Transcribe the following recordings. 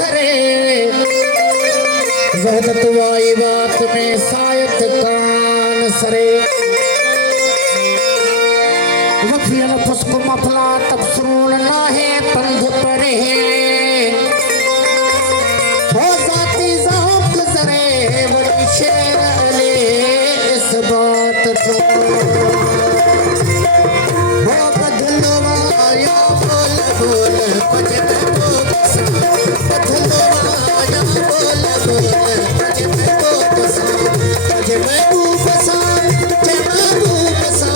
धरे वहदत वाई बात में सायत कान सरे वफियन पुष्प मफला तब सुन ना है पंध परे हो जाती जात जरे बड़ी शेर ले इस बात को वो बदलवाया बोल बोल बजत को बदलवाया बोल बोल बजत को मुझे महबूब सा मुझे महबूब सा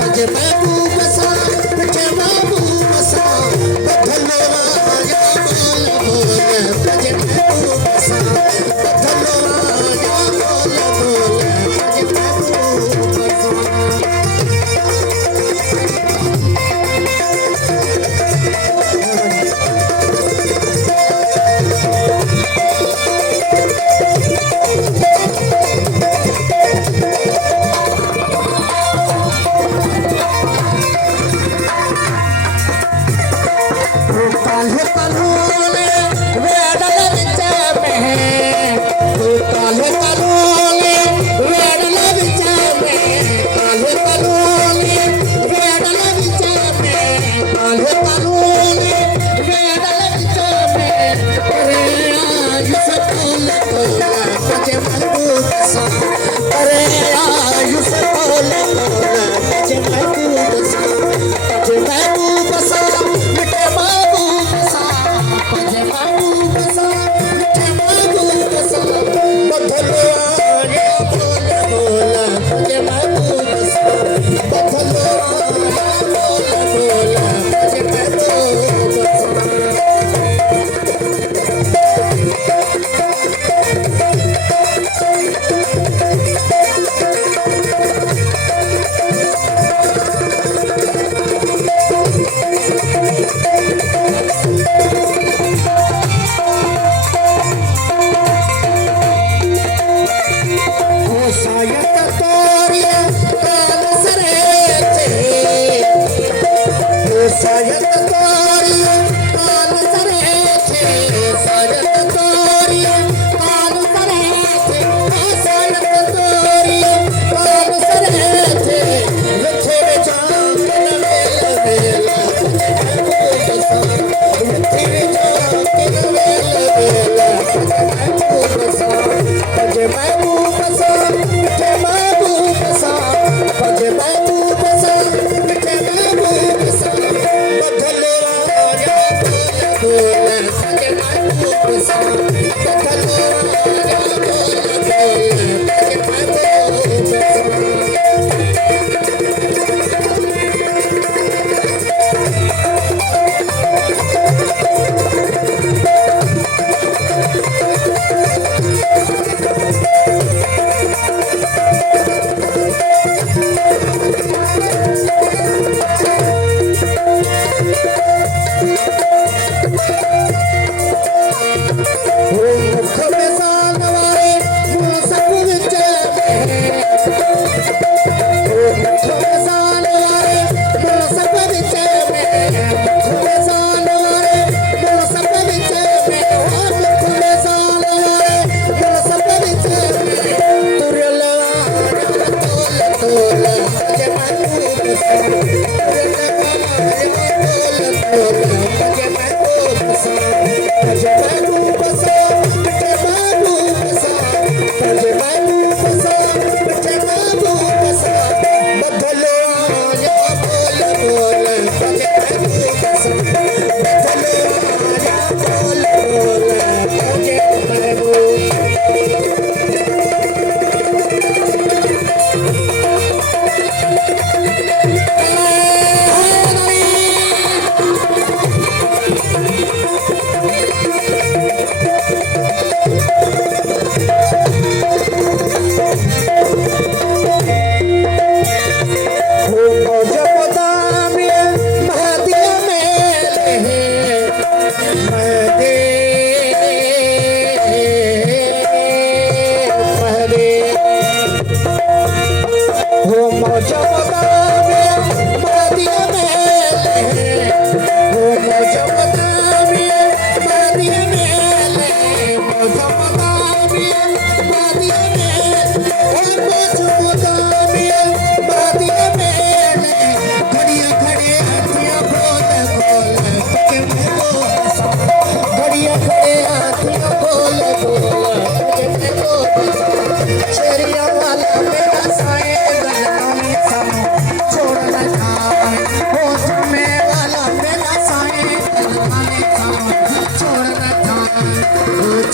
मुझे महबूब सा मुझे महबूब सा बदलवाया बोल बोल मुझे महबूब सा बदलवाया बोल बोल मुझे महबूब सा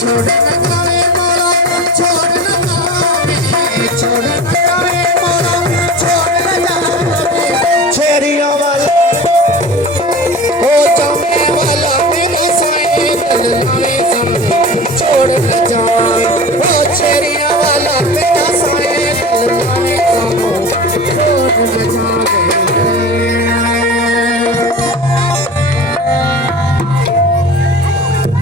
छोड़ न जावे मोरा छोड़ न जावे छोड़ न जावे मोरा छोड़ न जावे छेरिया वाला ओ चौके वाला मेरा साईं दिल लावे संग